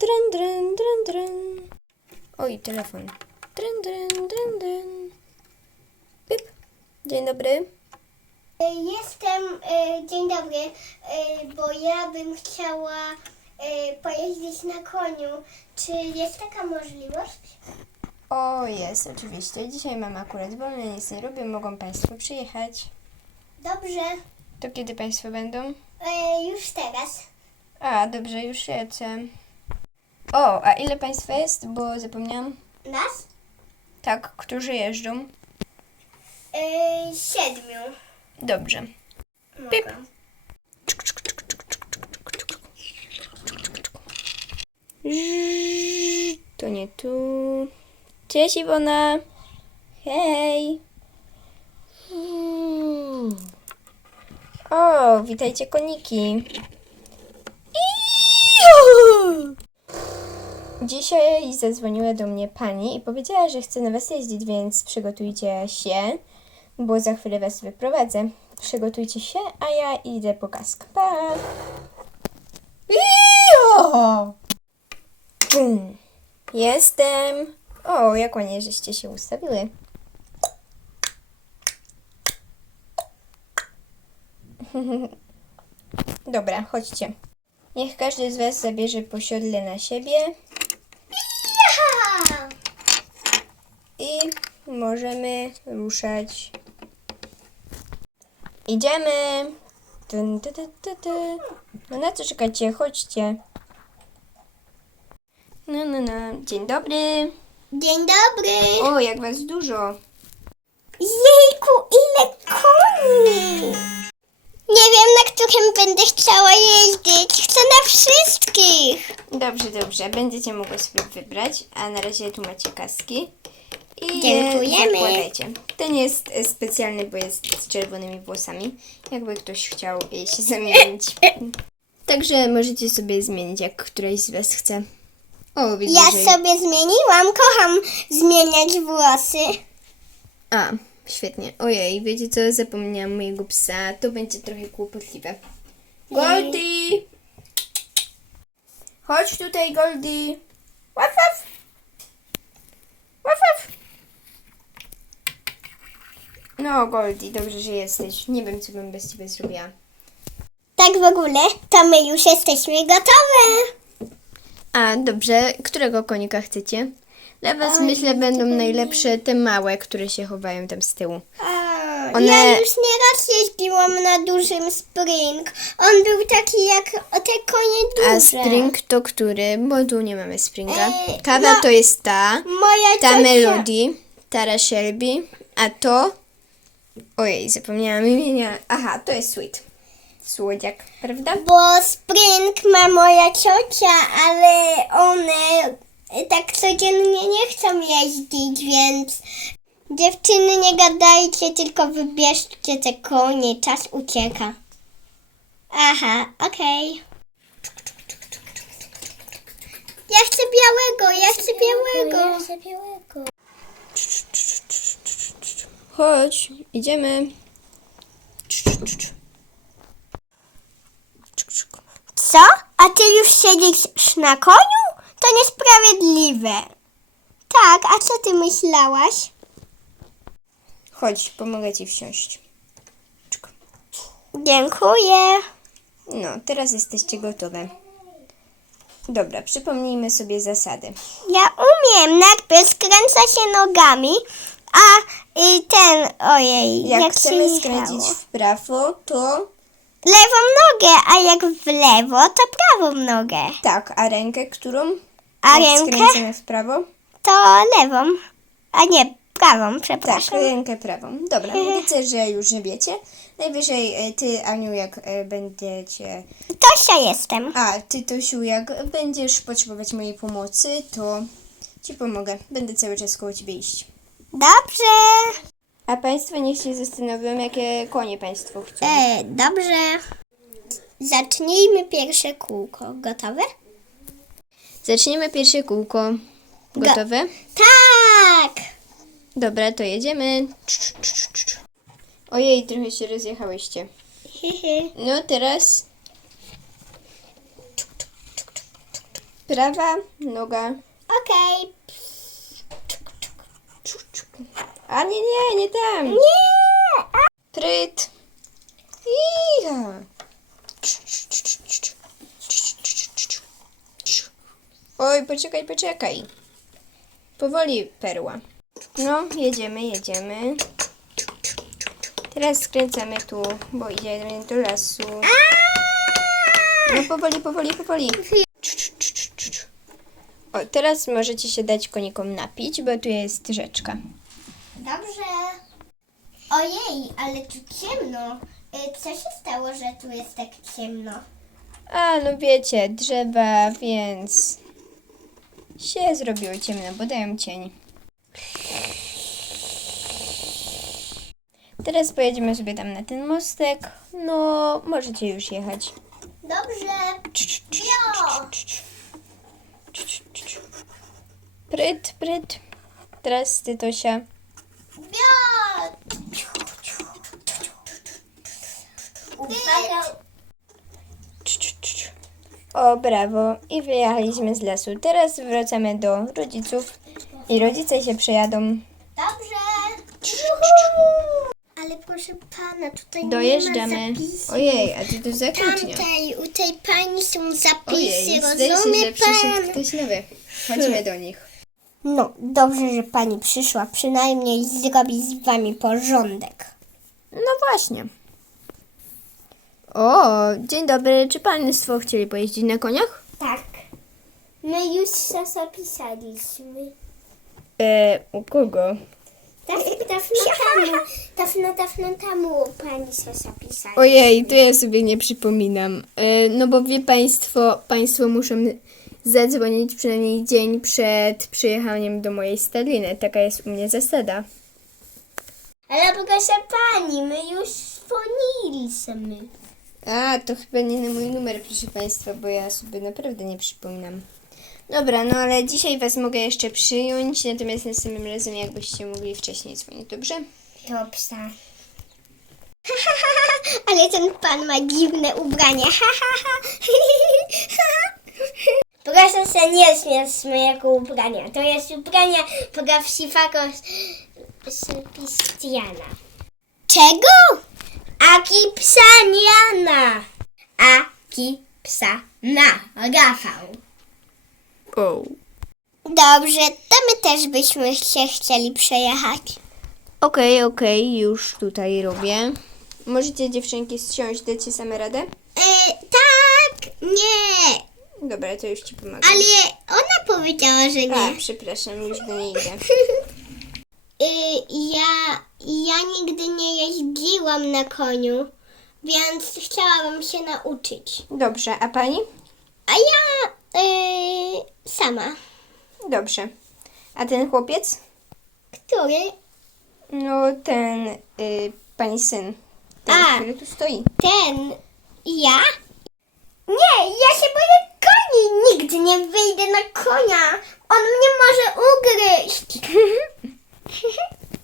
Dryn, dryn, dryn, dryn. Oj, telefon. Dryn, dryn, dryn, dryn. Pyp. Dzień dobry. E, Jestem, e, dzień dobry, e, bo ja bym chciała e, pojeździć na koniu. Czy jest taka możliwość? O, jest, oczywiście. Dzisiaj mam akurat wolne, nic nie robię. Mogą Państwo przyjechać. Dobrze, To kiedy Państwo będą? już teraz. A, dobrze, już lecę. O, a ile Państwa jest? Bo zapomniałam. Nas? Tak, którzy jeżdżą? E, siedmiu. Dobrze. Mogę. Żżż, To nie tu. Cześć Iwona. Hej. Mm. O, witajcie koniki. Iu! Dzisiaj zadzwoniła do mnie pani i powiedziała, że chce na was jeździć, więc przygotujcie się, bo za chwilę was wyprowadzę. Przygotujcie się, a ja idę po kask. Pa! Iu! Bum. Jestem. O, jak ładnie, żeście się ustawiły. Dobra, chodźcie. Niech każdy z Was zabierze posiodle na siebie Jaha! i możemy ruszać. Idziemy. Dun, du, du, du, du. No na co czekacie? Chodźcie. No, no, no. Dzień dobry. Dzień dobry. O, jak was dużo. Jejku, ile koni! Nie wiem, na którym będę chciała jeździć. Chcę na wszystkich. Dobrze, dobrze. Będziecie mogły sobie wybrać, a na razie tu macie kaski. I Dziękujemy. Je zakładajcie. Ten jest e, specjalny, bo jest z czerwonymi włosami. Jakby ktoś chciał jej się zamienić. Także możecie sobie zmienić, jak któreś z was chce. O, widzę, Ja że... sobie zmieniłam. Kocham zmieniać włosy. A, świetnie. Ojej, wiecie co? Zapomniałam mojego psa. To będzie trochę kłopotliwe. Goldie! Chodź tutaj, Goldie. Łaf, łaf. Łaf, łaf. No, Goldie, dobrze, że jesteś. Nie wiem, co bym bez ciebie zrobiła. Tak w ogóle, to my już jesteśmy gotowe. A, dobrze. Którego konika chcecie? Dla was, myślę, będą najlepsze te małe, które się chowają tam z tyłu. One- Ja już nieraz jeździłam na dużym spring. On był taki jak te konie duże. A string to który? Bo tu nie mamy springa. Kawa no. to jest ta. Moja Ta ciocia. Melody. Tara Shelby. A to... Ojej, zapomniałam imienia. Aha, to jest Sweet. Słodziak, prawda? Bo spring ma moja ciocia, ale one tak codziennie nie chcą jeździć, więc dziewczyny nie gadajcie, tylko wybierzcie te konie. Czas ucieka. Aha, okej. Ja chcę białego, ja chcę białego. Ja chcę białego. Chodź, idziemy. Co? A ty już siedzisz na koniu? To niesprawiedliwe. Tak, a co ty myślałaś? Chodź, pomogę ci wsiąść. Dziękuję. No, teraz jesteście gotowe. Dobra, przypomnijmy sobie zasady. Ja umiem. Najpierw skręca się nogami, a y, ten, ojej, Jak, jak, chcemy się skręcić jechało? w prawo, to Lewą nogę, a jak w lewo, to prawą nogę. tak, a rękę, którą? A jak rękę? skręcamy w prawo? To lewą, a nie prawą, Tak, przepraszam. rękę prawą. Dobra, widzę, że już wiecie. Najwyżej e, ty, Aniu, jak e, będziecie... Tosia jestem. A, ty, Tosiu, jak będziesz potrzebować mojej pomocy, to ci pomogę. Będę cały czas koło ciebie iść. Dobrze. A państwo niech się zastanowią, jakie konie państwo chcą. E, dobrze. Zacznijmy pierwsze kółko. Gotowe? Zaczniemy pierwsze kółko. Gotowe? Tak! Dobra, to jedziemy. Ojej, trochę się rozjechałyście. No teraz Prawa noga. Okej. A nie, nie, nie tam. Nie! A, Pryt. Iha. Oj, poczekaj, poczekaj. Powoli, perła. No, jedziemy, jedziemy. Teraz skręcamy tu, bo idziemy do lasu. No powoli, powoli, powoli. O, teraz możecie się dać konikom napić, bo tu jest rzeczka. Ojej, ale tu ciemno. Y, Co się stało, że tu jest tak ciemno? A, no wiecie, drzewa, więc się zrobiło ciemno, bo dają cień. Teraz pojedziemy sobie tam na ten mostek. No, możecie już jechać. Dobrze. Jo. Pryt, pryt. Teraz ty, Tosia. Uwaga. O, brawo. I wyjechaliśmy z lasu. Teraz wracamy do rodziców i rodzice się przejadą. Dobrze. Ale proszę pana, tutaj nie Dojeżdżamy. ma zapisów. Ojej, a ty to za kłótnia. Tamtej, u tej pani są zapisy, Ojej, zdaje się, rozumie że przyszedł pan? ktoś nowy. Chodźmy do nich. No, dobrze, że pani przyszła, przynajmniej zrobi z wami porządek. No właśnie. O, dzień dobry. Czy państwo chcieli pojeździć na koniach? Tak. My już się zapisaliśmy. E, u kogo? Dawno, dawno temu, dawno, dawno temu pani się zapisali. Ojej, to ja sobie nie przypominam. E, no bo wie państwo, państwo muszą zadzwonić przynajmniej dzień przed przyjechaniem do mojej stadliny. Taka jest u mnie zasada. Ale proszę pani, my już dzwoniliśmy. A, to chyba nie na mój numer, proszę Państwa, bo ja sobie naprawdę nie przypominam. Dobra, no ale dzisiaj Was mogę jeszcze przyjąć, natomiast następnym razem jakbyście mogli wcześniej dzwonić, dobrze? Dobrze. Ale ten pan ma dziwne ubranie. Proszę się nie śmiać z mojego ubrania. To jest ubranie prawdziwego Sebastiana. Czego? Akipsaniana. Akipsana. Rafał. O. Dobrze, to my też byśmy się chcieli przejechać. Okej, okej, już tutaj robię. Możecie dziewczynki zsiąść, dacie same radę? E, tak, nie, Dobra, to już Ci pomagam. ale ona powiedziała, że nie. A, przepraszam, już do niej idę. Y, ja, ja nigdy nie jeździłam na koniu, więc chciałabym się nauczyć. Dobrze, a Pani? A ja y, sama. Dobrze. A ten chłopiec? Który? No, ten, y, Pani syn. Ten, A. który tu stoi. Ten. Ja? Nie, ja się boję koni. Nigdy nie wyjdę na konia. On mnie może ugryźć.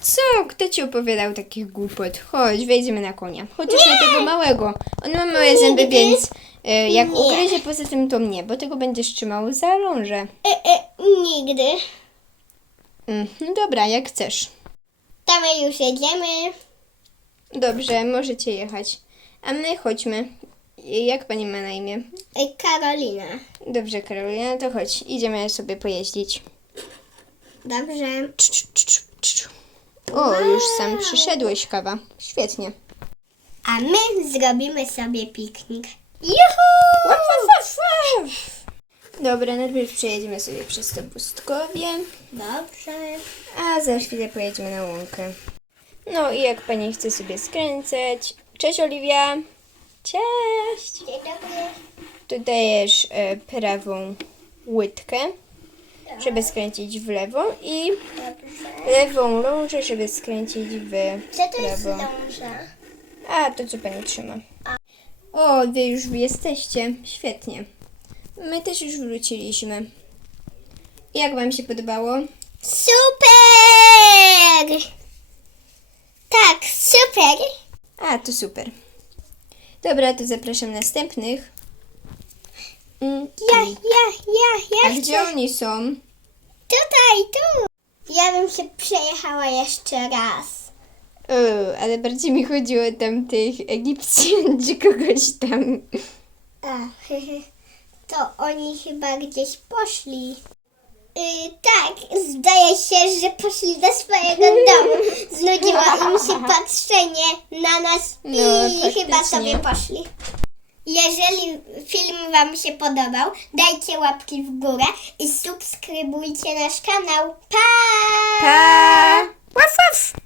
Co? Kto ci opowiadał takich głupot? Chodź, wejdziemy na konia. Chociaż na tego małego. On ma małe zęby, Nigdy. więc e, jak Nie. ugryzie poza tym, to mnie, bo tego będziesz trzymał za lążę. E, e, nigdy. Mhm, dobra, jak chcesz. To my już jedziemy. Dobrze, możecie jechać. A my chodźmy. Jak pani ma na imię? E, Karolina. Dobrze, Karolina, to chodź. Idziemy sobie pojeździć. Dobrze. Cz, cz, cz, cz. O, już sam przyszedłeś, kawa. Świetnie. A my zrobimy sobie piknik. Juhu! Dobra, najpierw przejedziemy sobie przez to pustkowie, Dobrze. a za chwilę pojedziemy na łąkę. No i jak pani chce sobie skręcać. Cześć, Oliwia. Cześć. Dzień dobry. Tu dajesz e, prawą łydkę, żeby skręcić w lewo i lewą lążę, żeby skręcić w Co to jest prawo. ląża? A, to co pani trzyma. O, wy już jesteście. Świetnie. My też już wróciliśmy. Jak wam się podobało? Super! Tak, super. A, to super. Dobra, to zapraszam następnych. Mm. Ja, ja, ja, A ja gdzie chcę. oni są? Tutaj, tu. Ja bym się przejechała jeszcze raz. O, ale bardziej mi chodziło o tamtych Egipcjan czy kogoś tam. A, to oni chyba gdzieś poszli. Y, tak, zdaje się, że poszli do swojego domu. Znudziło im się patrzenie na nas i No, chyba sobie poszli. Jeżeli film Wam się podobał, dajcie łapki w górę i subskrybujcie nasz kanał. Pa! Pa!